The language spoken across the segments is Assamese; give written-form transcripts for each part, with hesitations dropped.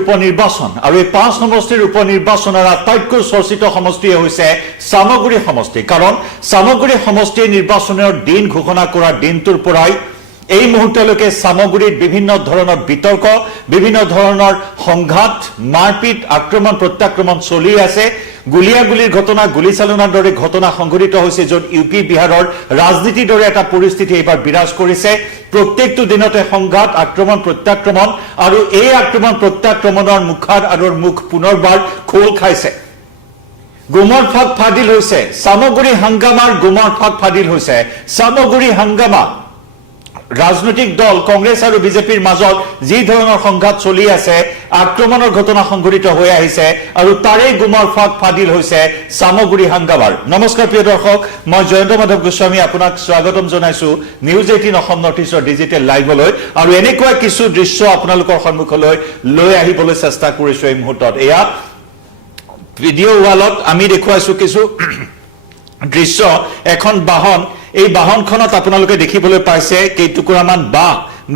উপনিৰ্বাচন আৰু এই 5 সমষ্টিৰ উপনিৰ্বাচনৰ আটাইতকৈ চৰ্চিত সমষ্টিয়ে হৈছে সামগুৰি সমষ্টি। কাৰণ সামগুৰি সমষ্টিৰ নিৰ্বাচনৰ দিন ঘোষণা কৰাৰ দিনটোৰ পৰাই এই মুহূৰ্তলৈকে সামগুৰিত বিভিন্ন ধৰণৰ বিতৰ্ক, বিভিন্ন ধৰণৰ সংঘাত, মাৰপিট, আক্ৰমণ প্ৰত্যাক্ৰমণ চলি আছে। গুলিয়াগুলিৰ ঘটনা, গুলিচালনাৰ দৰে ঘটনা সংঘটিত হৈছে, য'ত ইউপি বিহাৰৰ ৰাজনীতিৰ দৰে এটা পৰিস্থিতি এইবাৰ বিৰাজ কৰিছে। প্ৰত্যেকটো দিনতে সংঘাত, আক্ৰমণ প্ৰত্যাক্ৰমণ, আৰু এই আক্ৰমণ প্ৰত্যাক্ৰমণৰ মুখাৰ আৰৰ মুখ পুনৰবাৰ খোল খাইছে। গুমৰ ফাঁক ফাদিল হৈছে, সামগুৰি হাংগামাৰ গুমৰ ফাঁক ফাদিল হৈছে। সামগুৰি হাংগামা ৰাজনৈতিক দল কংগ্ৰেছ আৰু বিজেপিৰ মাজত যি ধৰণৰ সংঘাত চলি আছে, আক্ৰমণৰ ঘটনা সংঘটিত হৈ আহিছে, আৰু তাৰে গুমৰ ফাঁক ফাদিল হৈছে সামগুৰি হাংগামাৰ। নমস্কাৰ প্ৰিয় দৰ্শক, মই জয়ন্ত মাধৱ গোস্বামী আপোনাক স্বাগতম জনাইছো নিউজ 18 অসম নৰ্থ ইষ্টৰ ডিজিটেল লাইভলৈ। আৰু এনেকুৱা কিছু দৃশ্য আপোনালোকৰ সন্মুখলৈ লৈ আহিবলৈ চেষ্টা কৰিছো এই মুহূৰ্তত। এয়া ভিডিঅ' ৱালত আমি দেখুৱাইছো কিছু দৃশ্য। এখন বাহন, এই বাহনখনত আপোনালোকে দেখিবলৈ পাইছে কেইটুকুৰামান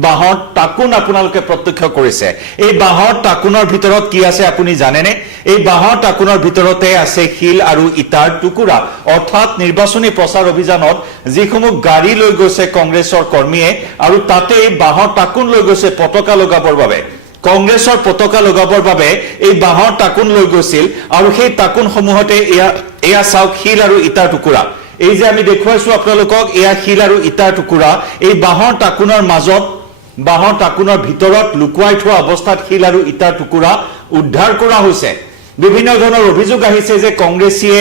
বাঁহৰ টাকুন আপোনালোকে প্ৰত্যক্ষ কৰিছে। এই বাঁহৰ টাকুনৰ ভিতৰত কি আছে আপুনি জানেনে? এই বাঁহৰ টাকুনৰ ভিতৰতে আছে শিল আৰু ইটাৰ টুকুৰা। অৰ্থাৎ নিৰ্বাচনী প্ৰচাৰ অভিযানত যিসমূহ গাড়ী লৈ গৈছে কংগ্ৰেছৰ কৰ্মীয়ে, আৰু তাতে বাঁহৰ টাকুন লৈ গৈছে পতাকা লগাবৰ বাবে, কংগ্ৰেছৰ পতাকা লগাবৰ বাবে এই বাঁহৰ টাকুন লৈ গৈছিল। আৰু সেই টাকুনসমূহতে এয়া চাওক, শিল আৰু ইটাৰ টুকুৰা। এই যে আমি দেখুৱাইছো আপোনালোকক, এয়া শিল আৰু ইটাৰ টুকুৰা। এই বাঁহৰ টাকুনৰ মাজত, বাঁহৰ টাকুনৰ ভিতৰত লুকুৱাই থোৱা অৱস্থাত শিল আৰু ইটাৰ টুকুৰা উদ্ধাৰ কৰা হৈছে। বিভিন্ন ধৰণৰ অভিযোগ আহিছে যে কংগ্ৰেছীয়ে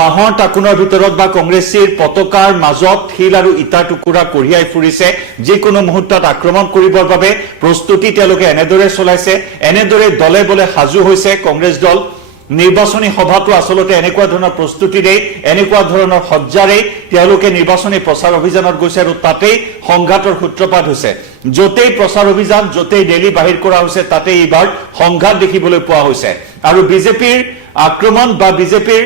বাঁহৰ টাকুনৰ ভিতৰত বা কংগ্ৰেছীৰ পতাকাৰ মাজত শিল আৰু ইটাৰ টুকুৰা কঢ়িয়াই ফুৰিছে। যিকোনো মুহূৰ্তত আক্ৰমণ কৰিবৰ বাবে প্ৰস্তুতি তেওঁলোকে এনেদৰে চলাইছে, এনেদৰে দলে বলে সাজু হৈছে কংগ্ৰেছ দল। নিৰ্বাচনী সভাটো আচলতে এনেকুৱা ধৰণৰ প্ৰস্তুতিৰে, এনেকুৱা ধৰণৰ সজ্জাৰে তেওঁলোকে নিৰ্বাচনী প্ৰচাৰ অভিযানত গৈছে, আৰু তাতেই সংঘাতৰ সূত্ৰপাত হৈছে। য'তেই প্ৰচাৰ অভিযান, য'তেই ৰেলী বাহিৰ কৰা হৈছে, তাতেই এইবাৰ সংঘাত দেখিবলৈ পোৱা হৈছে। আৰু বিজেপিৰ আক্ৰমণ বা বিজেপিৰ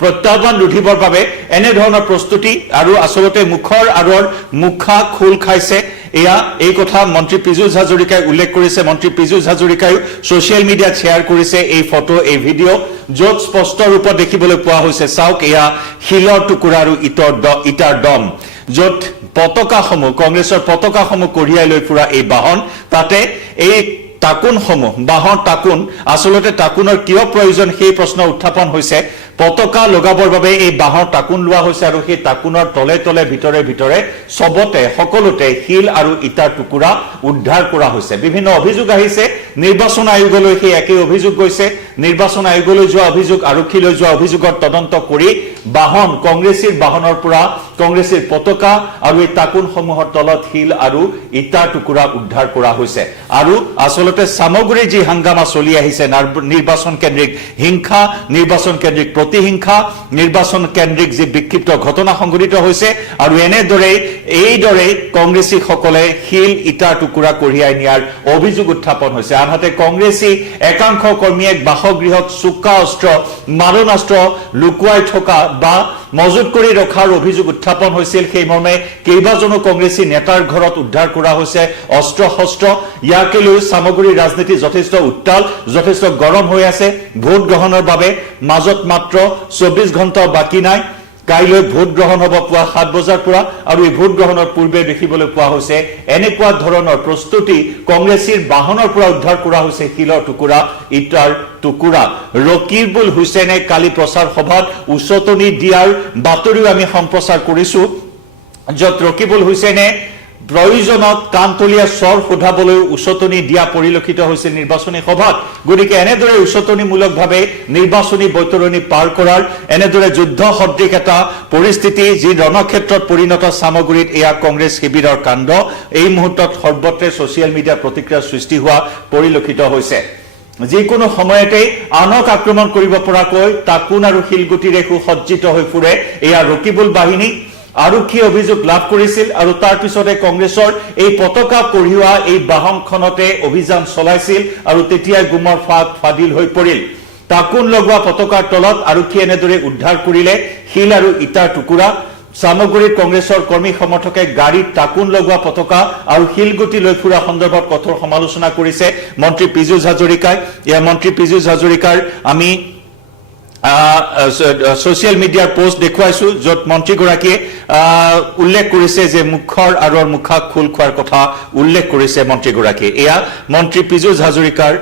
প্ৰত্যাহ্বান ৰুধিবৰ বাবে এনেধৰণৰ প্ৰস্তুতি, আৰু আচলতে মুখৰ আঁৰৰ মুখা খোল খাইছে। এয়া এই কথা মন্ত্ৰী পীযুষ হাজৰিকাই উল্লেখ কৰিছে। মন্ত্ৰী পীযুষ হাজৰিকাই ছচিয়েল মিডিয়াত শ্বেয়াৰ কৰিছে এই ফটো, এই ভিডিঅ', য'ত স্পষ্ট ৰূপত দেখিবলৈ পোৱা হৈছে। চাওক, এয়া শিলৰ টুকুৰা আৰু ইটাৰ দম, য'ত পতাকাসমূহ, কংগ্ৰেছৰ পতাকাসমূহ কঢ়িয়াই লৈ ফুৰা এই বাহন। তাতে এই টাকুনসমূহ, বাঁহৰ টাকুন, আচলতে টাকুনৰ কিয় প্ৰয়োজন সেই প্ৰশ্ন উত্থাপন হৈছে। পতাকা লগাবৰ বাবে এই বাঁহৰ টাকুন লোৱা হৈছে, আৰু সেই টাকুনৰ তলে তলে ভিতৰে ভিতৰে চবতে, সকলোতে শিল আৰু ইটাৰ টুকুৰা উদ্ধাৰ কৰা হৈছে। বিভিন্ন অভিযোগ আহিছে নিৰ্বাচন আয়োগলৈ, সেই একেই অভিযোগ গৈছে। নিৰ্বাচন আয়োগলৈ যোৱা অভিযোগ, আৰক্ষীলৈ যোৱা অভিযোগৰ তদন্ত কৰি বাহন, কংগ্ৰেছীৰ বাহনৰ পৰা কংগ্ৰেছীৰ পতাকা আৰু এই টাকুনসমূহৰ তলত শিল আৰু ইটাৰ টুকুৰা উদ্ধাৰ কৰা হৈছে। আৰু আচলতে সামগুৰিৰ যি হাংগামা চলি আহিছে, নিৰ্বাচন কেন্দ্ৰিক হিংসা, নিৰ্বাচন কেন্দ্ৰিক প্ৰতিহিংসা, নিৰ্বাচন কেন্দ্ৰিক যি বিক্ষিপ্ত ঘটনা সংঘটিত হৈছে, আৰু এইদৰে কংগ্ৰেছীসকলে শিল ইটাৰ টুকুৰা কঢ়িয়াই নিয়াৰ অভিযোগ উত্থাপন হৈছে। আনহাতে কংগ্ৰেছী একাংশ কৰ্মীয়ে বাসগৃহত চোকা অস্ত্ৰ, মাৰণাস্ত্ৰ লুকুৱাই থকা বা মজুত কৰি ৰখাৰ অভিযোগ উত্থাপন হৈছিল। সেই মৰ্মে কেইবাজনো কংগ্ৰেছী নেতাৰ ঘৰত উদ্ধাৰ কৰা হৈছে অস্ত্ৰ শস্ত্ৰ। ইয়াকে লৈ সামগুৰিৰ ৰাজনীতি যথেষ্ট উত্তাল, যথেষ্ট গৰম হৈ আছে। ভোট গ্ৰহণৰ বাবে মাজত মাত্ৰ 24 ঘণ্টা বাকী নাই। কাইলৈ ভোট গ্ৰহণ হ'ব পুৱা 7 বজাৰ পৰা, আৰু এই ভোট গ্ৰহণৰ পূৰ্বে দেখিবলৈ পোৱা হৈছে এনেকুৱা ধৰণৰ প্ৰস্তুতি। কংগ্ৰেছীৰ বাহনৰ পৰা উদ্ধাৰ কৰা হৈছে শিলৰ টুকুৰা, ইটাৰ টুকুৰা। ৰকিবুল হুছেইনে কালি প্ৰচাৰ সভাত উচতনি দিয়াৰ বাতৰিও আমি সম্প্ৰচাৰ কৰিছো, য'ত ৰকিবুল হুছেইনে প্ৰয়োজনত কাণতলীয়া স্বৰ সোধাবলৈ উচতনি দিয়া পৰিলক্ষিত হৈছিল নিৰ্বাচনী সভাত। গতিকে এনেদৰে উচতনিমূলকভাৱে নিৰ্বাচনী বৈতৰণি পাৰ কৰাৰ, এনেদৰে যুদ্ধ সদৃশ এটা পৰিস্থিতি যি ৰণক্ষেত্ৰত পৰিণত সামগুৰিত, এয়া কংগ্ৰেছ শিবিৰৰ কাণ্ড। এই মুহূৰ্তত সৰ্বত্ৰে ছচিয়েল মিডিয়াৰ প্ৰতিক্ৰিয়াৰ সৃষ্টি হোৱা পৰিলক্ষিত হৈছে। যিকোনো সময়তে আনক আক্ৰমণ কৰিব পৰাকৈ টাকুন আৰু শিলগুটিৰে সুসজ্জিত হৈ ফুৰে এয়া ৰকিবুল বাহিনী। আৰক্ষী অভিযোগ লাভ কৰিছিল, আৰু তাৰ পিছতে কংগ্ৰেছৰ এই পতাকা কঢ়িওৱা এই বাহনখনতে অভিযান চলাইছিল, আৰু তেতিয়াই গুমৰ ফাঁক ফাদিল হৈ পৰিল। টাকুন লগোৱা পতাকাৰ তলত আৰক্ষী এনেদৰে উদ্ধাৰ কৰিলে শিল আৰু ইটাৰ টুকুৰা। সামগুৰিত কংগ্ৰেছৰ কৰ্মী সমৰ্থকে গাড়ীত টাকুন লগোৱা পতাকা আৰু শিলগুটি লৈ ফুৰা সন্দৰ্ভত কঠোৰ সমালোচনা কৰিছে মন্ত্ৰী পীযুষ হাজৰিকাই। মন্ত্ৰী পীযুষ হাজৰিকাৰ আমি সোশ্যাল মিডিয়াৰ পোষ্ট দেখুৱাইছো, য'ত মন্ত্ৰীগৰাকীয়ে উল্লেখ কৰিছে যে মুখৰ আঁৰৰ মুখা খোল খোৱাৰ কথা উল্লেখ কৰিছে মন্ত্ৰীগৰাকীয়ে। এয়া মন্ত্ৰী পীযুষ হাজৰিকাৰ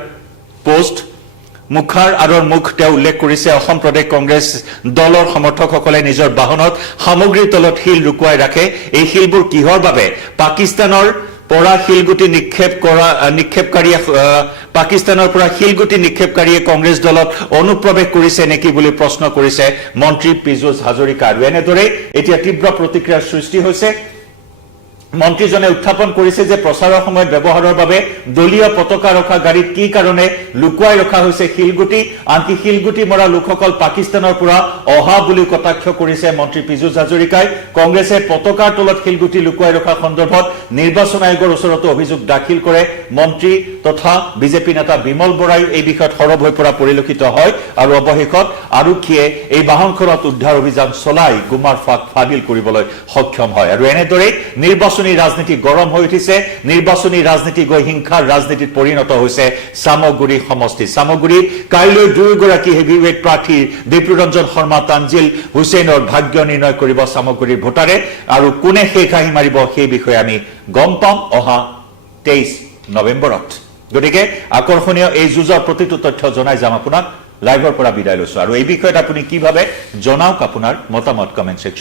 পোষ্ট। মুখাৰ আঁৰৰ মুখ তেওঁ উল্লেখ কৰিছে। অসম প্ৰদেশ কংগ্ৰেছ দলৰ সমৰ্থকসকলে নিজৰ বাহনত সামগ্ৰীৰ তলত শিল লুকুৱাই ৰাখে। এই শিলবোৰ কিহৰ বাবে? পাকিস্তানৰ পৰা শিলগুটি নিক্ষেপকাৰীয়ে কংগ্ৰেছ দলত অনুপ্ৰৱেশ কৰিছে নেকি বুলি প্ৰশ্ন কৰিছে মন্ত্ৰী পীযুষ হাজৰিকা। আৰু এনেদৰে এতিয়া তীব্ৰ প্ৰতিক্ৰিয়াৰ সৃষ্টি হৈছে। মন্ত্ৰীজনে উত্থাপন কৰিছে যে প্ৰচাৰৰ সময়ত ব্যৱহাৰৰ বাবে দলীয় পতাকা ৰখা গাড়ীত কি কাৰণে লুকুৱাই ৰখা হৈছে শিলগুটি, আনকি শিলগুটি মৰা লোকসকল পাকিস্তানৰ পৰা অহা বুলি কটাক্ষ কৰিছে মন্ত্ৰী পীযুষ হাজৰিকাই। কংগ্ৰেছে পতাকাৰ তলত শিলগুটি লুকুৱাই ৰখা সন্দৰ্ভত নিৰ্বাচন আয়োগৰ ওচৰতো অভিযোগ দাখিল কৰে। মন্ত্ৰী তথা বিজেপি নেতা বিমল বৰাই এই বিষয়ত সৰব হৈ পৰা পৰিলক্ষিত হয়। আৰু অৱশেষত আৰক্ষীয়ে এই বাহনখনত উদ্ধাৰ অভিযান চলাই গুমাৰ ফাঁক ফাদিল কৰিবলৈ সক্ষম হয়। আৰু এনেদৰে নিৰ্বাচনী ৰাজনীতি গৰম হৈ উঠিছে। নিৰ্বাচনী ৰাজনীতি গৈ হিংসাৰ ৰাজনীতিত পৰিণত হৈছে সামগুৰি সমষ্টি। সামগুৰিত কাইলৈ দুয়োগৰাকী হেভিৱেট প্ৰাৰ্থী দীপ্তিৰঞ্জন শৰ্মা, তানজিল হুছেইনৰ ভাগ্য নিৰ্ণয় কৰিব সামগুৰিৰ ভোটাৰে। আৰু কোনে শেষ হাঁহি মাৰিব সেই বিষয়ে আমি গম পাম অহা 23 নৱেম্বৰত। গতিকে আকৰ্ষণীয় এই যুঁজৰ প্ৰতিটো তথ্য জনাই যাম আপোনাক। লাইভৰ পৰা বিদায় লৈছো। আৰু এই বিষয়ত আপুনি কি ভাবে জনাওক আপোনাৰ মতামত কমেন্ট সেকশন।